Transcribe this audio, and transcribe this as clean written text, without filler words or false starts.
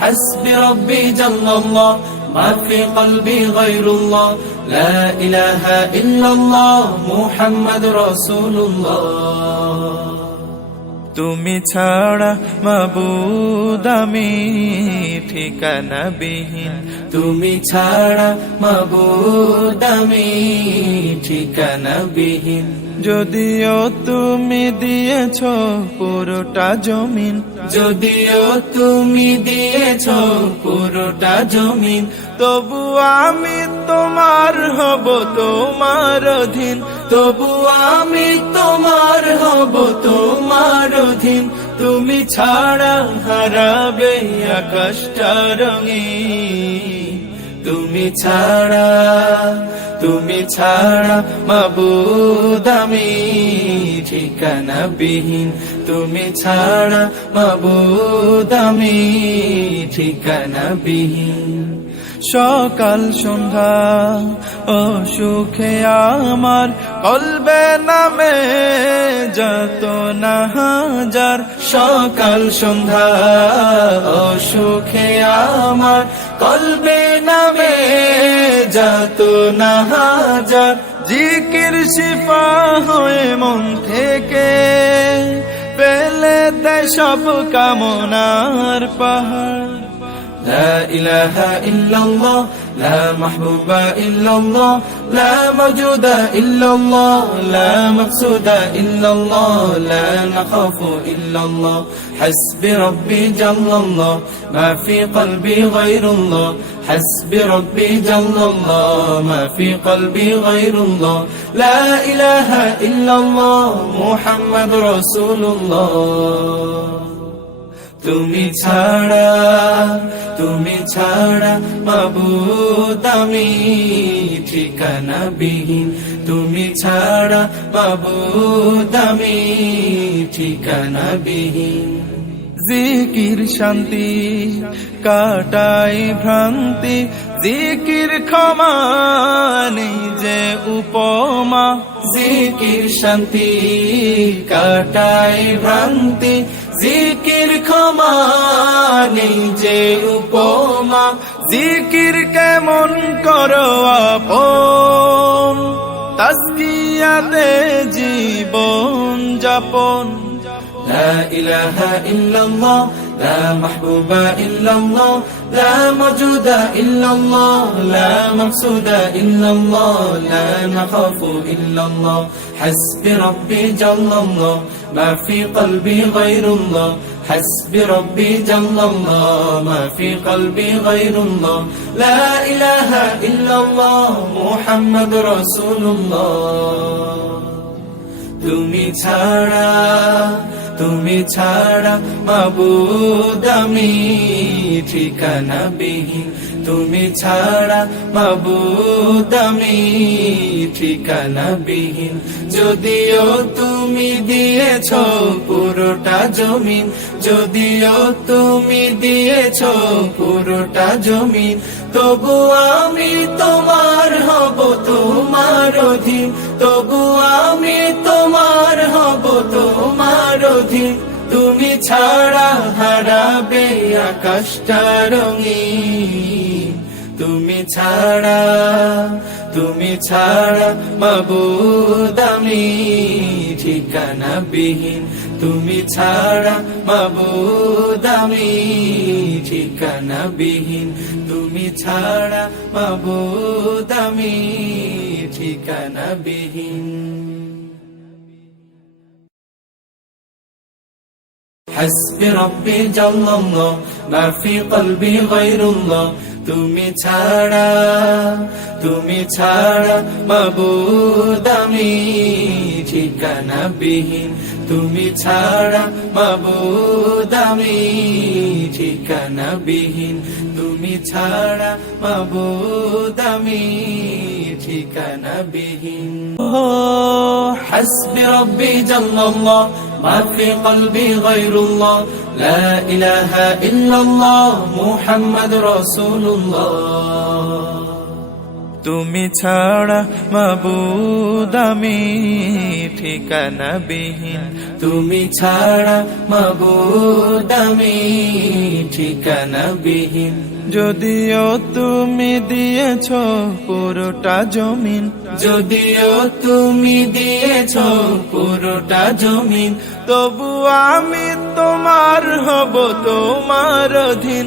حسبي ربي جل الله ما في قلبي غير الله لا إله إلا الله محمد رسول الله তুমি ছাড়া মাবুদ আমি ঠিকানা বিহীন, তুমি ছাড়া মাবুদ আমি ঠিকানা বিহীন। যদিও তুমি দিয়েছ পুরোটা জমিন, যদিও তুমি দিয়েছ পুরোটা জমিন, তবু আমি তোমার হব, তোমার অধীন। তবু আমি তোমার হব, তোমার অধীন। তুমি ছাড়া হারাবে আকাশটা রঙিন, তুমি ছাড়া, তুমি ছাড়া মাবুদ আমি ঠিকানা বিহীন। তুমি ছাড়া মাবুদ আমি ঠিকানা বিহীন। সকাল সন্ধ্যা ও সুখে আমার কলবে নামে যত না হাজার, সকাল সন্ধ্যা ও সুখে আমার কলবে নামে যত না হাজার। জিকির শিফা হয়ে মন থেকে পেলে দেয় সব কামনার পাহাড়। لا إله إلا الله لا محبوب إلا الله لا موجود إلا الله لا مقصود إلا الله لا نخاف إلا الله حسبي ربي جل الله ما في قلبي غير الله حسبي ربي جل الله ما في قلبي غير الله لا إله إلا الله محمد رسول الله তুমি ছাড়া, তুমি ছাড়া মাবুদ আমি ঠিকানা বিহীন। তুমি ছাড়া মাবুদ আমি ঠিকানা বিহীন। জিকির শান্তি কাটাই ভ্রান্তি, জিকির ক্ষমা নেই যে উপমা। জিকির শান্তি কাটাই ভ্রান্তি, জিকির ক্ষমা নেই যে উপমা। জিকির কেমন করো আপন, তাসকিয়াতে জীবন যাপন। لا إله إلا الله لا محبوب إلا الله لا موجود إلا الله لا مقصود إلا الله لا نخاف إلا الله حسبي ربي جل الله ما في قلبي غير الله حسبي ربي جل الله ما في قلبي غير الله لا إله إلا الله محمد رسول الله তুমি ছাড়া, তুমি ছাড়া মাবুদ আমি ঠিকানা বিহীন। তুমি ছাড়া মাবুদ আমি ঠিকানা বিহীন। যদিও তুমি দিয়েছ পুরোটা জমিন, যদিও তুমি দিয়েছ পুরোটা জমিন, তবু আমি তোমার হব, তোমার অধীন। তবু আমি তোমার হব, তোমার অধীন। তুমি ছাড়া হারাবে আকাশটা রঙিন। তুমি ছাড়া, তুমি ছাড়া মাবুদ আমি ঠিকানা বিহীন। তুমি ছাড়া মাবুদ আমি ঠিকানা বিহীন। তুমি ছাড়া মাবুদ আমি ঠিকানা বিহীন। حسبي ربي جل الله ما في قلبي غير الله তুমি ছাড়া, তুমি ছাড়া মাবুদ আমি ঠিকানা বিহীন। তুমি ছাড়া মাবুদ আমি ঠিকানা বিহীন। তুমি ছাড়া মাবুদ আমি ঠিকানা বিহীন। حسبي ربي جل الله ما في قلبي غير الله لا إله إلا الله محمد رسول الله তুমি ছাড়া মাবুদ আমি ঠিকানা বিহীন, তুমি ছাড়া মাবুদ আমি ঠিকানা বিহীন। যদিও তুমি দিয়েছ পুরোটা জমিন, যদিও তুমি দিয়েছ পুরোটা জমিন, তবু আমি তোমার হব, তোমার অধীন।